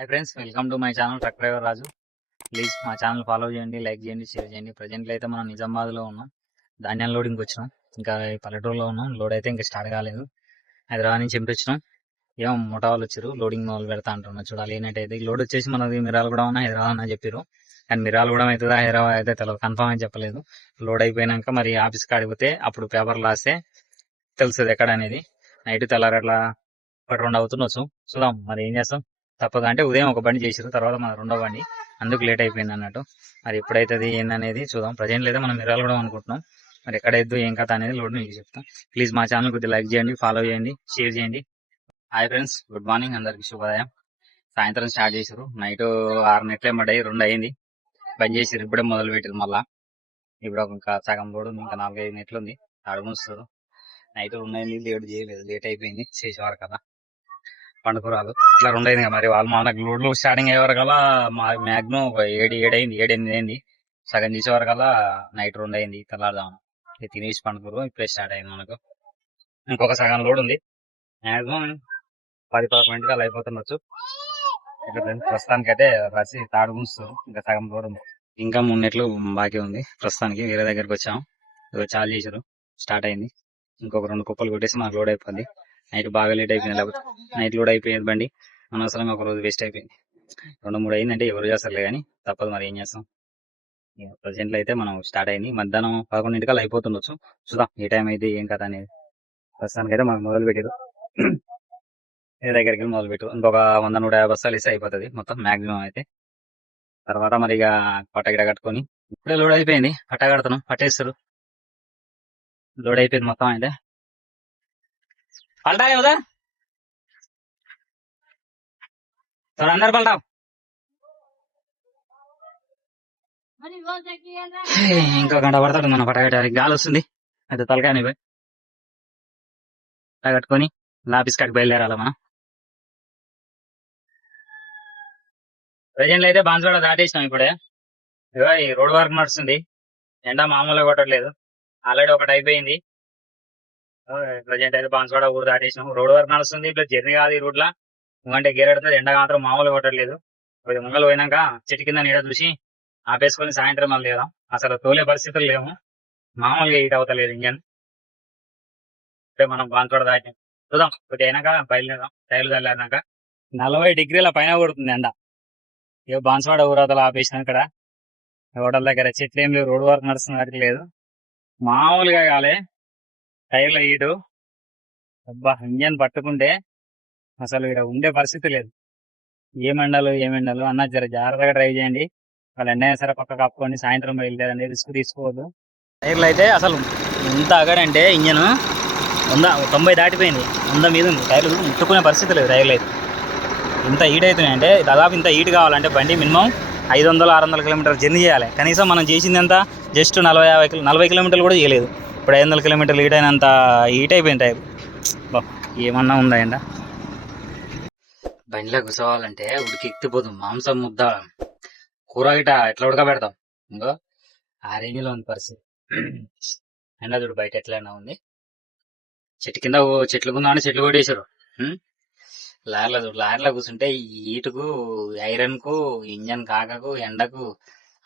Hi friends welcome to my channel truck driver Raju please మా channel follow చేయండి like చేయండి share చేయండి. ప్రజెంట్లో అయితే మనం నిజామాబాద్లో ఉన్నాం. ధాన్యాల లోడింగ్కి వచ్చినాం. ఇంకా పల్లెటూరులో ఉన్నాం. లోడ్ అయితే ఇంకా స్టార్ట్ కాలేదు. హైదరాబాద్ నుంచి ఎంపిచ్చినాం ఏమో మొట వాళ్ళు వచ్చారు. లోడింగ్ మొదలు పెడతా అంటున్నారు. చూడాలి ఏంటంటే లోడ్ వచ్చేసి మనది కూడా అన్న హైదరాబాద్ అని చెప్పారు. కానీ కూడా అవుతుందా హైదరాబాద్ అయితే తెలియదు కన్ఫర్మ్ అని చెప్పలేదు. లోడ్ అయిపోయినాక మరి ఆఫీస్ కాడిపోతే అప్పుడు పేపర్ రాస్తే తెలుస్తుంది ఎక్కడ అనేది. నైట్ తెల్లారట్లా ఒకటి రెండు అవుతుండొచ్చు. చూద్దాం మరి ఏం చేస్తాం? తప్పక. అంటే ఉదయం ఒక బండి చేసారు తర్వాత మన రెండో బండి. అందుకు లేట్ అయిపోయింది అన్నట్టు. మరి ఎప్పుడైతుంది ఏందనేది చూద్దాం. ప్రజెంట్ అయితే మనం మిరాలు కూడా అనుకుంటున్నాం. మరి ఎక్కడైద్దు ఏం కథ అనేది లోడ్ మీకు చెప్తాం. ప్లీజ్ మా ఛానల్ కొద్దిగా లైక్ చేయండి ఫాలో చేయండి షేర్ చేయండి. హాయ్ ఫ్రెండ్స్ గుడ్ మార్నింగ్ అందరికి శుభోదయం. సాయంత్రం స్టార్ట్ చేశారు నైట్ ఆరు నెట్లే పడ్డాయి రెండు అయింది. బంద్ చేసారు ఇప్పుడే మొదలు పెట్టారు మళ్ళా. ఇప్పుడు ఇంకా సగం లోడ్ ఇంకా నాలుగైదు నెట్లు ఉంది అడుగుస్తారు నైట్ రెండు అయింది లేట్ చేయలేదు లేట్ అయిపోయింది. చేసేవారు కదా. పండుకురాదు ఇట్లా రెండు అయింది మరి. వాళ్ళు మనకు లోడ్లు స్టార్టింగ్ అయ్యే వరకల్లా మా మ్యాక్సిమం ఒక ఏడు ఏడు అయింది ఏడు ఎనిమిది అయింది. సగం చేసే వరకల్లా నైట్ రెండు అయింది తెల్లారుదాము తినేసి పండుకురు ఇప్పుడే స్టార్ట్ అయింది మనకు. ఇంకొక సగం లోడ్ ఉంది. మ్యాక్సిమం పది పదకొండు కల్లా అయిపోతుండొచ్చు. ఇక్కడ ప్రస్తుతానికి అయితే రసి తాడు గుంచుతారు ఇంకా సగం లోడ్ ఉంది. ఇంకా మూడు బాకీ ఉంది. ప్రస్తుతానికి వేరే దగ్గరికి వచ్చాము ఇదిగో చాలు చేసారు స్టార్ట్ అయింది. ఇంకొక రెండు కుప్పలు కొట్టేసి మనకు లోడ్ అయిపోయింది. నైట్ బాగా లేట్ అయిపోయింది లేకపోతే నైట్ లోడ్ అయిపోయింది బండి. అనవసరంగా ఒక రోజు వేస్ట్ అయిపోయింది. రెండు మూడు అయిందంటే ఎవరు చేస్తారులే కానీ తప్పదు మరి ఏం చేస్తాం. ప్రజెంట్లో అయితే మనం స్టార్ట్ అయింది. మధ్యాహ్నం పదకొండింటికల్ అయిపోతుండొచ్చు. చూద్దాం ఏ టైం అయితే ఏం కథ అనేది. ప్రస్తుతానికి అయితే మనం మొదలు పెట్టారు. ఏ దగ్గరికి వెళ్ళి మొదలు పెట్టు ఇంకొక వంద నూట యాభై బస్తాలు ఇస్తే అయిపోతుంది మొత్తం మాక్సిమం అయితే. తర్వాత మరి ఇక పట్టగిడ కట్టుకొని ఇప్పుడే లోడ్ అయిపోయింది. పట్ట కడతాను పట్టేస్తారు లోడ్ అయిపోయింది మొత్తం అయితే. పల్టా కదా थोड़ा अंदर पलटाओ ఇంకో గంట పడతాడు మన పట్టగట్టానికి గాలి వస్తుంది అయితే తలకాని పోయి పట్ట కట్టుకొని ఆఫీస్ కాడికి బయలుదేరాలి మనం ప్రజెంట్ అయితే బాన్సువాడ దాటేసినాం ఇప్పుడే ఇదిగో ఈ రోడ్ వర్క్ నడుస్తుంది ఎండ మామూలుగా కొట్టట్లేదు ఆల్రెడీ ఒకటి అయిపోయింది ప్రజెంట్ అయితే బాన్సువాడ ఊరు దాటేసాం రోడ్ వర్క్ నడుస్తుంది. ప్లస్ జర్నీ కాదు ఈ రోడ్ లా ఎందుకంటే గేర్ ఎండ మాత్రం మామూలుగా కొట్టలేదు కొద్దిగా ముంగలు పోయినాక చెట్టు కింద నీడ చూసి ఆపేసుకొని సాయంత్రం మళ్ళీ లేదా అసలు తోలే పరిస్థితులు లేవు. మామూలుగా హీట్ అవుతలేదు ఇంజన్. అంటే మనం బాన్సువాడ దాటాం చూద్దాం. కొద్దిగా అయినాక బయలుదేరాం టైర్లు చల్లారినాక. నలభై డిగ్రీల పైన కొడుతుంది ఎండ. ఇక బాన్సువాడ ఊరాతలు ఆపేసిన ఇక్కడ. హోటల్ దగ్గర చెట్లు ఏం లేవు. రోడ్ వర్క్ నడుస్తుంది వాటికి లేదు. మామూలుగా కాలే. టైర్లు హీటు అబ్బా! ఇంజన్ పట్టుకుంటే అసలు ఇక్కడ ఉండే పరిస్థితి లేదు. ఏమండలు ఏమెండలు అన్న జర జాగ్రత్తగా డ్రైవ్ చేయండి. వాళ్ళు ఎన్నైనా సరే పక్క కప్పుకొని సాయంత్రం బయలుదేరండి. రిస్క్ తీసుకోవద్దు. టైర్లు అయితే అసలు ఎంత అగడంటే ఇంజన్ వంద తొంభై దాటిపోయింది. వంద మీద ఉంది. టైర్లు ముట్టుకునే పరిస్థితి లేదు టైర్లు అయితే. ఇంత హీట్ అవుతున్నాయి అంటే దాదాపు ఇంత హీట్ కావాలంటే బండి మినిమం ఐదు వందలు ఆరు వందల కిలోమీటర్ జర్నీ చేయాలి. కనీసం మనం చేసింది ఎంత? జస్ట్ నలభై యాభై నలభై కిలోమీటర్లు కూడా చేయలేదు. ఇప్పుడు ఐదు వందల కిలోమీటర్లు హీట్ అయినంత హీట్ అయిపోయింది టైప్ ఏమన్నా ఉందా ఎండ బండిలో కూర్చోవాలంటే ఉడికి ఎక్కిపోతుంది మాంసం ముద్ద. కూర గిట ఎట్లా ఉడకబెడతాం? ఇంకో ఆ రేంజ్లో ఉంది పరిస్థితి. ఎండ చూడు బయట ఎట్లయినా ఉంది. చెట్టు కింద ఓ- చెట్లు కింద చెట్లు కొట్టేశారు. లారీలో చూడు లారీలో కూర్చుంటే ఈటుకు ఐరన్కు ఐరన్కు ఇంజన్ కాకకు ఎండకు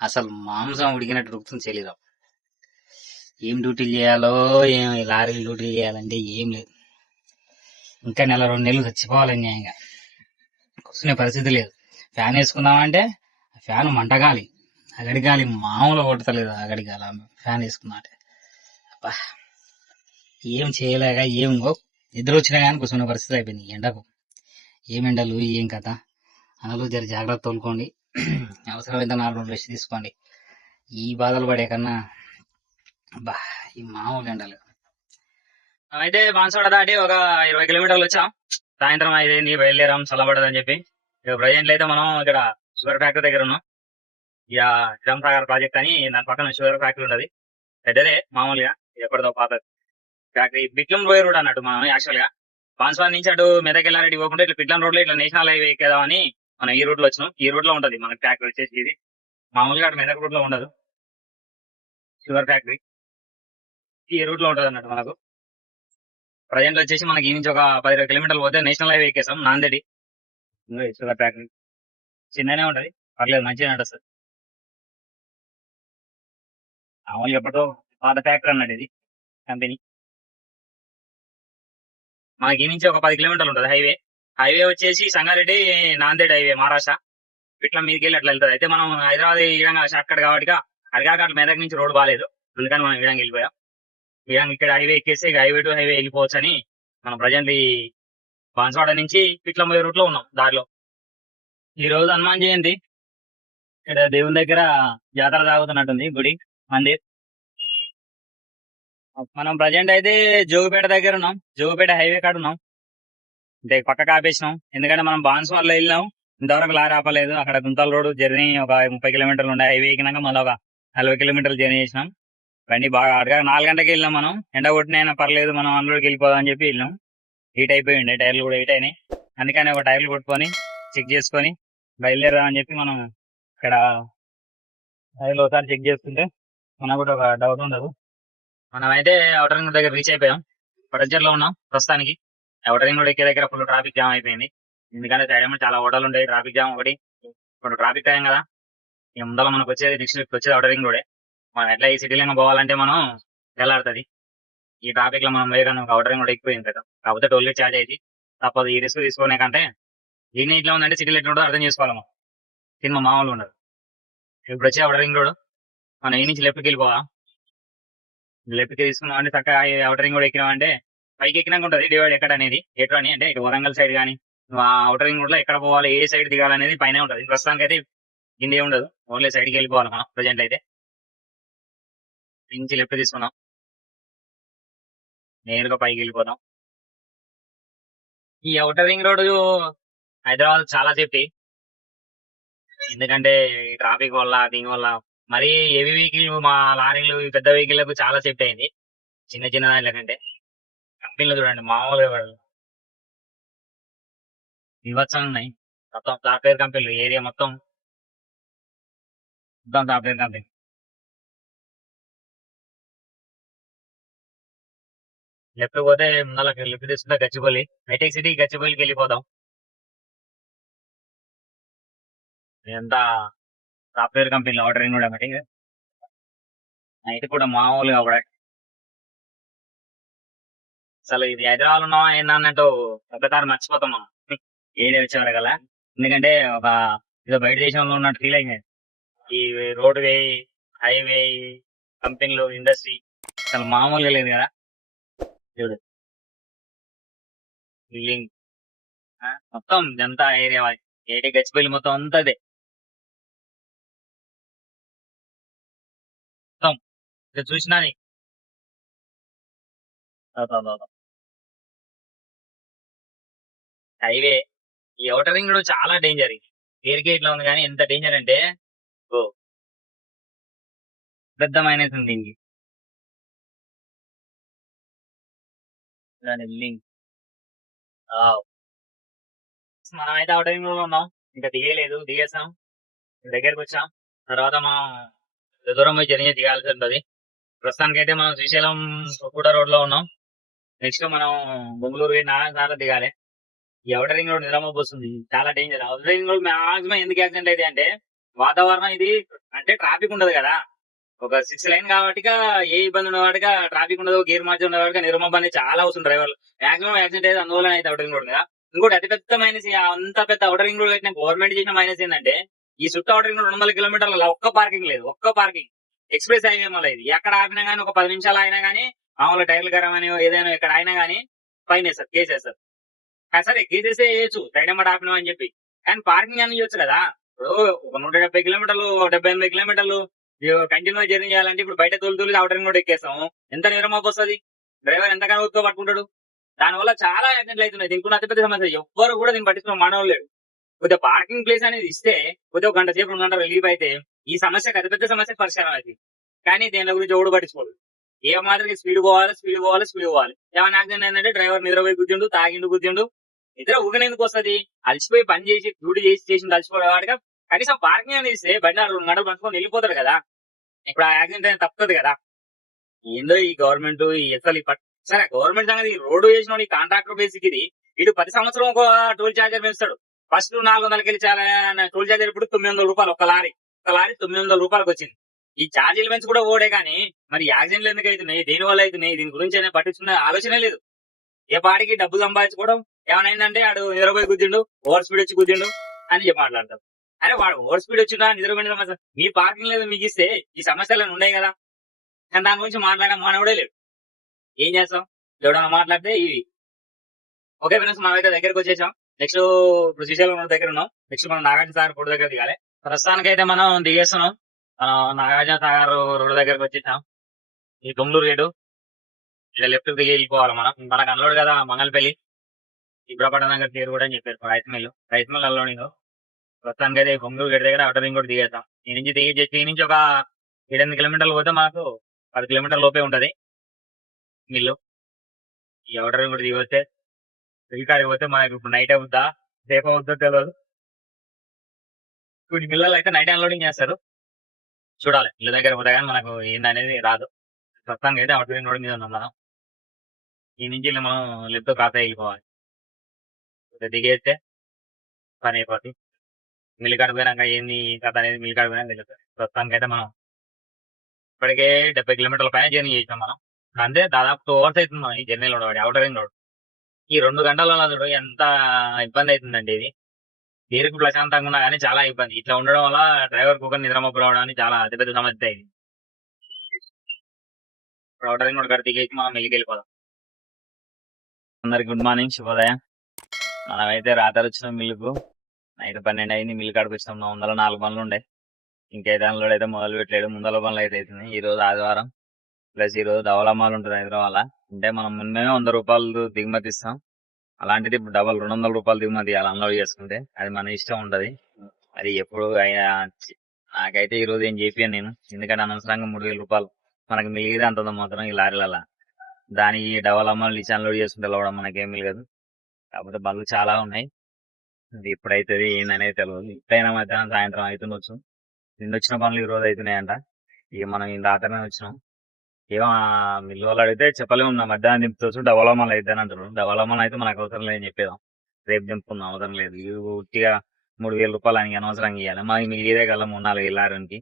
అసలు మాంసం ఉడికినట్టు ఉడుకుతుంది శరీరం ఏం డ్యూటీలు చేయాలో ఏం లారీలు డ్యూటీలు చేయాలంటే ఏం లేదు. ఇంకా నెల రెండు నెలలు చచ్చిపోవాలి అన్యాయంగా. కూర్చునే పరిస్థితి లేదు. ఫ్యాన్ వేసుకుందామంటే ఫ్యాన్ మంటగాలి అగడి గాలి మామూలు కొట్టలేదు అగడి గాలి. ఫ్యాన్ వేసుకున్నాంటే అబ్బా ఏం చేయలేక ఏం నిద్ర వచ్చినా కానీ కూర్చునే పరిస్థితి అయిపోయింది ఎండకు. ఏం ఎండలు ఏం కథ? అందులో జర జాగ్రత్త తోలుకోండి. అవసరమైతే నాలుగు రోజులు రెస్ట్ తీసుకోండి. ఈ బాధలు పడే కన్నా అబ్బా ఈ మామూలు ఎండలు అయితే బాన్సోడ దాటి ఒక ఇరవై కిలోమీటర్లు వచ్చాం. సాయంత్రం ఐదు బయలుదేరాం చల్లబడదు అని చెప్పి. ఇక ప్రజెంట్ అయితే మనం ఇక్కడ షుగర్ ఫ్యాక్టరీ దగ్గర ఉన్నాం. ఇక ఇదం సాగర్ ప్రాజెక్ట్ అని దాని పక్కన షుగర్ ఫ్యాక్టరీ ఉండదు పెద్దదే మామూలుగా ఎప్పటిదో పాత ఫ్యాక్టరీ. బిట్లం రోయ్ రోడ్ అన్నట్టు మనం యాక్చువల్గా. బాన్స్వాన్ నుంచి అటు మెదకెళ్ళారెడ్డి పోకుండా ఇట్లా పిట్లం రోడ్లో ఇట్లా నేషనల్ హైవే ఎక్కేదామని మనం ఈ రూట్లో వచ్చినాం. ఈ రూట్లో ఉంటది మన ఫ్యాక్టరీ వచ్చేసి ఇది. మామూలుగా అటు మెదక్ రూట్లో ఉండదు. Sugar factory. ఈ రూట్లో ఉంటుంది అన్నట్టు మనకు. ప్రజెంట్ వచ్చేసి మనకి ఈ నుంచి ఒక పది కిలోమీటర్లు పోతే నేషనల్ హైవే ఎక్కేసాం నాందేడి. షుగర్ చిన్ననే ఉంటది పర్లేదు మంచిగా నడుస్తుంది మామూలుగా ఎప్పటితో పాత ఫ్యాక్టరీ అన్నట్టు ఇది కంపెనీ. మనకి ఈ నుంచి ఒక పది కిలోమీటర్లు ఉంటుంది హైవే. హైవే వచ్చేసి సంగారెడ్డి నాందేడ్ హైవే మహారాష్ట్ర. ఇట్లా మీదకి వెళ్ళి అట్లా వెళ్తుంది. అయితే మనం హైదరాబాద్ ఈ విధంగా షార్ట్ కట్ కాబట్టి అడిగాక అట్లా మెదక్ నుంచి రోడ్ బాగాలేదు అందుకని మనం ఈ విధంగా వెళ్ళిపోయాం. ఈ ఇక్కడ హైవే ఎక్కేసి హైవే టు హైవే వెళ్ళిపోవచ్చు అని మనం ప్రజెంట్ ఈ బాన్స్వాడ నుంచి పిట్లం రూట్లో ఉన్నాం దారిలో. ఈ రోజు హనుమాన్ జయంతి. ఇక్కడ దేవుని దగ్గర జాతర సాగుతున్నట్టుంది గుడి మందిర్. మనం ప్రజెంట్ అయితే జోగుపేట దగ్గర ఉన్నాం. జోగుపేట హైవే కాడ ఉన్నాం. అంటే పక్క ఆపేసినాం. ఎందుకంటే మనం బాన్స్వాడలో వెళ్ళినాం. ఇంతవరకు లారీ ఆపలేదు. అక్కడ గుంతల రోడ్ జర్నీ ఒక ముప్పై కిలోమీటర్లు ఉండే. హైవే ఎక్కినాక మళ్ళీ ఒక నలభై కిలోమీటర్లు జర్నీ చేసినాం. బండి బాగా అడగా నాలుగు గంటలకి వెళ్ళాం మనం. ఎండ కొట్టినైనా పర్లేదు మనం అందులోకి వెళ్ళిపోదాం అని చెప్పి వెళ్ళినాం. హీట్ అయిపోయిండే టైర్లు కూడా హీట్ అయినాయి. అందుకని ఒక టైర్లు కొట్టుకొని చెక్ చేసుకొని బయలుదేరదాం అని చెప్పి మనం ఇక్కడ టైర్లు ఒకసారి చెక్ చేసుకుంటే మనకు కూడా ఒక డౌట్ ఉండదు. మనం అయితే అవుటర్ రింగ్ దగ్గర రీచ్ అయిపోయాం. లో ఉన్నాం ప్రస్తుతానికి. అవుటర్ రింగ్ రోడ్ ఎక్కే దగ్గర ఫుల్ ట్రాఫిక్ జామ్ అయిపోయింది. ఎందుకంటే సైడ్ చాలా హోటల్ ఉంటాయి ట్రాఫిక్ జామ్ ఒకటి. ఇప్పుడు ట్రాఫిక్ టైం కదా. ఇక ముందర మనకు వచ్చేది నెక్స్ట్ వచ్చేది అవుటర్ రింగ్ రోడే మనం ఎట్లా ఈ సిటీలో పోవాలంటే మనం తెల్లాడుతుంది ఈ ట్రాఫిక్లో మనం వేగంగా అవుటరింగ్ కూడా ఎక్కువైంది కదా కాకపోతే టోల్ గేట్ ఛార్జ్ అయింది తప్పదు. ఈ రిస్క్ తీసుకునే కంటే దీన్ని ఇట్లా ఉందంటే సిటీలో ఎట్లా ఉంటుందో అర్థం చేసుకోవాలి మనం. సినిమా మామూలు ఉండదు. ఇప్పుడు వచ్చే అవుటరింగ్ రోడ్ మనం ఈ నుంచి లెఫ్ట్కి వెళ్ళిపోవా? లెఫ్ట్కి తీసుకున్నాం అంటే చక్కగా అవుటరింగ్ కూడా ఎక్కినామంటే పైకి ఎక్కినాక ఉంటుంది. డివైడ్ ఎక్కడ అనేది? ఎటు అని అంటే వరంగల్ సైడ్ కానీ అవుటర్ రింగ్ రోడ్లో ఎక్కడ పోవాలి? ఏ సైడ్ దిగాలనేది పైన ఉంటుంది. ప్రస్తుతానికి అయితే ఇండియా ఉండదు. ఓన్లీ సైడ్కి వెళ్ళిపోవాలి మనం. ప్రజెంట్ అయితే నుంచి లెఫ్ట్ తీసుకున్నాం నేరుగా పైకి వెళ్ళిపోదాం. ఈ అవుటర్ రింగ్ రోడ్ హైదరాబాద్ చాలా సేఫ్టీ. ఎందుకంటే ట్రాఫిక్ వల్ల దీని వల్ల మరి హెవీ వెహికల్ మా లారీలు పెద్ద వెహికల్ చాలా సేఫ్టీ అయింది. చిన్న చిన్న దానిల కంటే. కంపెనీలు చూడండి మామూలుగా వాళ్ళు. ఉన్నాయి. మొత్తం సాఫ్ట్వేర్ కంపెనీలు ఏరియా మొత్తం. మొత్తం సాఫ్ట్వేర్ కంపెనీ లేకపోతే పోతే లిఫ్ట్ లెఫ్ట్ తీసుకుంటే గచ్చిబౌలి హైటెక్ సిటీ గచ్చిబౌలికి వెళ్ళిపోదాం. ఇదంతా సాఫ్ట్వేర్ కంపెనీలు ఆర్డరింగ్ కూడా ఒకటి నైట్ కూడా మామూలుగా కూడా అసలు ఇది హైదరాబాద్ ఉన్నామా ఏంటన్నట్టు ఒకసారి మర్చిపోతాం మనం. ఏడే వచ్చేవారు కదా. ఎందుకంటే ఒక ఏదో బయట దేశంలో ఉన్నట్టు ఫీల్ అయింది ఈ రోడ్వే హైవే కంపెనీలు ఇండస్ట్రీ అసలు మామూలుగా లేదు కదా. చూడు బిల్డింగ్ మొత్తం ఇదంతా ఏరియా ఏరియా గచ్చిపల్లి మొత్తం అంతా అదే మొత్తం. ఇది చూసినా హైవే. ఈ అవుటర్ రింగ్ రోడ్ చాలా డేంజర్ ఎయిర్ గేట్లో ఉంది కానీ ఎంత డేంజర్ అంటే ఓ. పెద్ద మైనస్ ఉంది దీనికి దాని వెళ్ళి మనం అయితే అవుట్లో ఉన్నాం. ఇంకా దిగలేదు. దిగేసాం. దగ్గరికి వచ్చాం తర్వాత మనం దూరం పోయి జర్నీ దిగాల్సి ఉంటుంది. ప్రస్తుతానికి అయితే మనం శ్రీశైలం కూడా రోడ్లో ఉన్నాం. నెక్స్ట్ మనం బొంగళూరు నారాయణ దిగాలి. ఈ అవుటర్ రింగ్ రోడ్ నిజామాబాద్ చాలా danger. Outer ring road maximum ఎందుకు యాక్సిడెంట్ అయితే అంటే వాతావరణం ఇది అంటే ట్రాఫిక్ ఉండదు కదా. ఒక సిక్స్ లైన్ కాబట్టి ఏ ఇబ్బంది ఉన్నవాడిగా ట్రాఫిక్ ఉండదు గేర్ మార్చి ఉన్నవాడిగా నిర్మబ్బంది చాలా అవసరం డ్రైవర్లు మాక్సిమం యాక్సిడెంట్ అయితే అందువల్ల అయితే అవుటర్ రింగ్ రోడ్ మీద. ఇంకోటి అతి పెద్ద మైనస్ అంత పెద్ద అవుటర్ రింగ్ రోడ్ అయితే గవర్నమెంట్ చేసిన మైనస్ ఏంటంటే ఈ చుట్టూ అవుటర్ రింగ్ రోడ్ రెండు వందల కిలోమీటర్ల ఒక్క పార్కింగ్ లేదు ఒక్క పార్కింగ్ ఎక్స్ప్రెస్ హైవే మళ్ళీ ఇది. ఎక్కడ ఆపినా గానీ ఒక పది నిమిషాలు అయినా గానీ మామూలు టైర్లు గరం అని ఏదైనా ఎక్కడ అయినా గానీ ఫైన్ వేస్తారు కేసు వేస్తారు కానీ సరే కేసేసే వేయచ్చు సైడ్ నెంబర్ ఆపినాం అని చెప్పి. కానీ పార్కింగ్ అని చేయొచ్చు కదా. ఇప్పుడు ఒక నూట డెబ్బై కిలోమీటర్లు డెబ్బై ఎనభై కిలోమీటర్లు కంటిన్యూ జర్నీ చేయాలంటే ఇప్పుడు బయట తోలు తోలి అవుటర్ కూడా రోడ్ ఎక్కేస్తాం. ఎంత నిర్మోపు వస్తుంది? డ్రైవర్ ఎంతగానో ఉత్తో పట్టుకుంటాడు? దానివల్ల చాలా యాక్సిడెంట్లు అవుతున్నాయి. దీనికి అతిపెద్ద సమస్య ఎవ్వరు కూడా దీన్ని పట్టించుకున్న మానవులు లేడు కొద్దిగా పార్కింగ్ ప్లేస్ అనేది ఇస్తే కొద్దిగా ఒక గంట సేపు రెండు గంటలు రిలీఫ్ అయితే ఈ సమస్యకు అతిపెద్ద సమస్య పరిష్కారం అది. కానీ దీని గురించి ఎవడు పట్టించుకోడు? ఏ మాత్రం స్పీడ్ పోవాలి స్పీడ్ పోవాలి స్పీడ్ పోవాలి. ఏమైనా యాక్సిడెంట్ ఏంటంటే డ్రైవర్ నిద్రపోయి గుద్దిండు తాగిండు గుద్దిండు నిద్ర ఊగనేందుకు వస్తుంది? అలసిపోయి పని చేసి డ్యూటీ చేసి చేసి అలసిపోయేవాడిగా కనీసం పార్కింగ్ అనేది ఇస్తే బండి నాలుగు గంటలు పంచుకొని వెళ్ళిపోతాడు కదా. ఇప్పుడు ఆ యాక్సిడెంట్ అనేది తప్పుతుంది కదా. ఏందో ఈ గవర్నమెంట్ ఈ అసలు సరే గవర్నమెంట్ అనేది రోడ్డు వేసిన ఈ కాంట్రాక్టర్ బేసిక్ ఇది. ఇటు ప్రతి సంవత్సరం ఒక టోల్ చార్జర్ పెంచుతాడు ఫస్ట్ నాలుగు వందలకి వెళ్ళి టోల్ ఛార్జర్ ఇప్పుడు తొమ్మిది వందల రూపాయలు ఒక లారీ. ఒక లారీ తొమ్మిది వందల రూపాయలకు వచ్చింది. ఈ ఛార్జీలు పెంచి కూడా ఓడే కానీ మరి యాక్సిడెంట్లు ఎందుకు అవుతున్నాయి? దేని వల్ల అవుతున్నాయి? దీని గురించి అయినా పట్టించుకునే ఆలోచనే లేదు. ఏ పాడికి డబ్బులు సంపాదించుకోవడం? ఏమైందంటే ఆడు ఇరవై గుద్దిండు ఓవర్ స్పీడ్ వచ్చి గుద్దిండు అని చెప్పి మాట్లాడతారు. అరే వాడు ఓవర్ స్పీడ్ వచ్చినా నిద్రపోయిన సమస్య మీ పార్కింగ్ లేదు మీకు ఇస్తే ఈ సమస్యలు ఉన్నాయి కదా? కానీ దాని గురించి మాట్లాడే మానవుడే లేడు. ఏం చేస్తాం? ఎవడన్నా మాట్లాడితే ఇవి ఓకే ఫ్రెండ్స్ మనం అయితే దగ్గరకు వచ్చేసాం. నెక్స్ట్ ఇప్పుడు శ్రీశైలం దగ్గర ఉన్నాం. నెక్స్ట్ మనం నాగార్జున సాగర్ రోడ్ దగ్గర దిగాలి. ప్రస్తుతానికి అయితే మనం దిగేస్తున్నాం. మనం నాగార్జున సాగర్ రోడ్ దగ్గరకు వచ్చేసాం. ఈ దుమ్లూరు గేటు. ఇలా లెఫ్ట్ దిగి వెళ్ళిపోవాలి మనం. మనకు అన్లోడ్ కదా మంగళపల్లి. ఇబ్రాపట్నం దగ్గర తీరు కూడా అని చెప్పారు. Rice mill rice mill unloading ప్రస్తుతానికి అయితే బొంగూరు గడి దగ్గర అవుటర్ రింగ్ కూడా దిగేద్దాం. ఈ నుంచి దిగి జస్ట్ ఈ నుంచి ఒక ఏడెనిమిది కిలోమీటర్లు పోతే మాకు పది కిలోమీటర్ల లోపే ఉంటుంది. మిల్లు ఈ అవుటర్ రింగ్ కూడా దిగి వస్తే దిగికాడికి పోతే మనకి ఇప్పుడు నైట్ అవుద్దా సేఫ్ అవుద్దో తెలియదు కొన్ని మిల్లలు అయితే నైట్ అన్లోడింగ్ చేస్తారు. చూడాలి. ఇల్లు దగ్గర పోతే కానీ మనకు ఏందనేది రాదు. ప్రస్తుతానికి అయితే అవుటర్ రింగ్ రోడ్ మీద ఉన్నాం మనం. ఈ నుంచి మనం లెఫ్ట్ కాస్త వెళ్ళిపోవాలి దిగేస్తే పని అయిపోతుంది మిల్లికాడ పోయినాక ఏంది కథ అనేది మిల్లికాడ పోయినా తెలుస్తుంది ప్రస్తుతానికి అయితే మనం ఇప్పటికే డెబ్బై కిలోమీటర్ల పైన జర్నీ చేసాం మనం. అంతే దాదాపు టూ అవర్స్ అవుతుంది మనం ఈ జర్నీలో వాడి అవుటర్ రింగ్ రోడ్ ఈ రెండు గంటలలో చూడు ఎంత ఇబ్బంది అవుతుందండి ఇది. తీరుకు ప్రశాంతంగా ఉన్నా కానీ చాలా ఇబ్బంది. ఇట్లా ఉండడం వల్ల డ్రైవర్ కుక్క నిద్రమప్పు రావడానికి చాలా అతిపెద్ద సమస్య ఇది. ఇప్పుడు అవుటర్ రింగ్ రోడ్ కాడ దిగేసి మనం మెల్లికి వెళ్ళిపోదాం. అందరికి గుడ్ మార్నింగ్ శుభోదయం. మనమైతే రాత్రి వచ్చిన మిల్లుకు. నైట్ పన్నెండు అయింది మిల్లు కాడికి వచ్చినాం నా వందల నాలుగు పనులు ఉండే ఇంకైతే అందులో అయితే మొదలు పెట్టలేడు. ముందల పనులు అయితే అవుతుంది ఈ రోజు ఆదివారం ప్లస్ ఈ రోజు దవలమ్మాలు ఉంటుంది హైదరాబాద్ అంటే మనం ముందే వంద రూపాయలు దిగుమతి ఇస్తాం. అలాంటిది ఇప్పుడు డబల్ రెండు వందల రూపాయలు దిగుమతి ఇవ్వాలి అన్లోడ్ చేసుకుంటే. అది మన ఇష్టం ఉంటది. అది ఎప్పుడు నాకైతే ఈ రోజు ఏం చెప్పాను నేను. ఎందుకంటే అనవసరంగా మూడు వేల రూపాయలు మనకి మిగిలితే అంత మాత్రం ఈ లారీలలో దానికి డబల్ అమౌంట్ ఇచ్చి అన్లోడ్ చేసుకుంటే వెళ్ళవడం మనకేం మిగలదు. కాకపోతే బండ్లు చాలా ఉన్నాయి. ఇది ఎప్పుడైతుంది ఏందనేది తెలియదు ఇప్పుడైనా మధ్యాహ్నం సాయంత్రం అవుతుండొచ్చు నిన్న వచ్చిన పనులు ఈ రోజు అవుతున్నాయంట ఇక మనం ఈ రాత్రమే వచ్చినాం. ఏమో మిల్లు వాళ్ళు అడిగితే చెప్పలేము నా మధ్యాహ్నం దింపుతూ డవలమల్ అమౌంట్ అయితే అంటారు డబల్ అయితే మనకు అవసరం లేదని చెప్పేదాం. రేపు దింపుకుందాం అవసరం లేదు. ఇవి ఉట్టిగా మూడు వేల రూపాయలు అని అనవసరంగా ఇవ్వాలి మా మిగిలిదే కదా మూడు నాలుగు వెళ్ళారనికి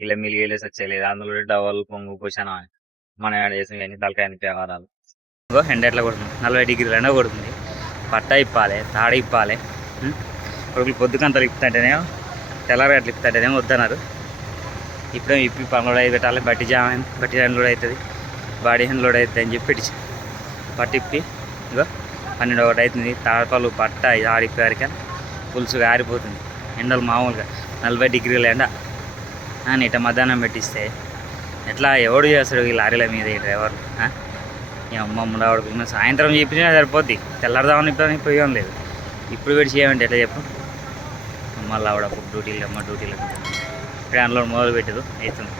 ఇలా మిగిలిలేసి వచ్చేయలేదు అందులో డబల్ పొంగు కుషాన మనం యాడ్ చేసిన కానీ తలకాయని వ్యవహారాలు. ఇంకో ఎండ ఎట్లా కొడుతుంది. నలభై డిగ్రీలు ఎండ కొడుతుంది. పట్ట ఇప్పాలి తాడ ఇప్పాలి. ఉం? పొద్దుకంతా పొద్దుకంతలు తెల్లారి అట్లా ఇప్పుతుంటేనేమో వద్దన్నారు. ఇప్పుడే ఇప్పి పనులు అయి పెట్టాలి బట్టి జామ బట్టి హ్యాండ్ లోడ్ అవుతుంది బాడీ హ్యాండ్ లోడ్ అవుతుంది అని చెప్పి పట్టు ఇప్పి ఇంకో పన్నెండు ఒకటి అవుతుంది తాడపాలు పట్ట ఆడిపోయారిక పులుసు ఆరిపోతుంది ఎండలు మామూలుగా నలభై డిగ్రీల ఎండ. అని ఇట మధ్యాహ్నం పెట్టిస్తే ఎట్లా ఎవడు చేస్తాడు ఈ లారీల మీద ఈ డ్రైవర్ ఈ అమ్మ ముండావాడు సాయంత్రం చెప్పినా సరిపోద్ది. తెల్లారుదామని ఇప్పుడు పోయాం లేదు ఇప్పుడు పెట్టి చేయమంటే ఎట్లా చెప్పు? మళ్ళీ ఆవిడ అప్పుడు డ్యూటీలు అమ్మ డ్యూటీలు ఇప్పుడు అందులో మొదలు పెట్టదు అవుతుంది